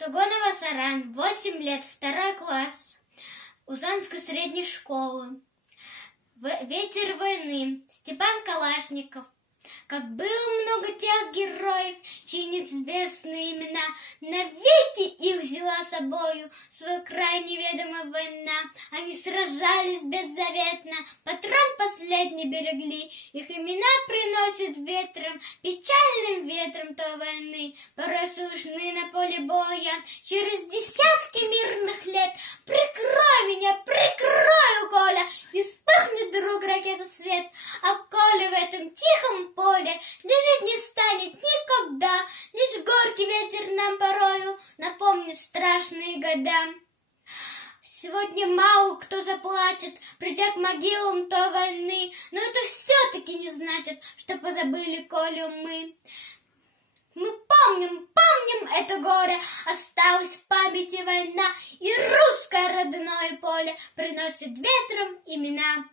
Тугонова Саран, 8 лет, 2 класс, Узанской средней школы. Ветер войны, Степан Калашников. Как было много тех героев, чьи неизвестные имена, навеки их взяла собою свой край неведомая война. Они сражались беззаветно, патрон последний берегли, их имена приносят ветром, печальным ветром той войны. Порой слышны на поле боя через десятки мирных лет. Прикрой меня, прикрой, Коля, и вспыхнет вдруг ракета свет, а Коля в этом тихом поле лежит не станет никогда, лишь горький ветер нам порою напомнит страшные года. Сегодня мало кто заплачет, придя к могилам той войны, но это все-таки не значит, что позабыли Колю мы. Мы помним это горе, осталась в памяти война, и русское родное поле приносит ветром имена.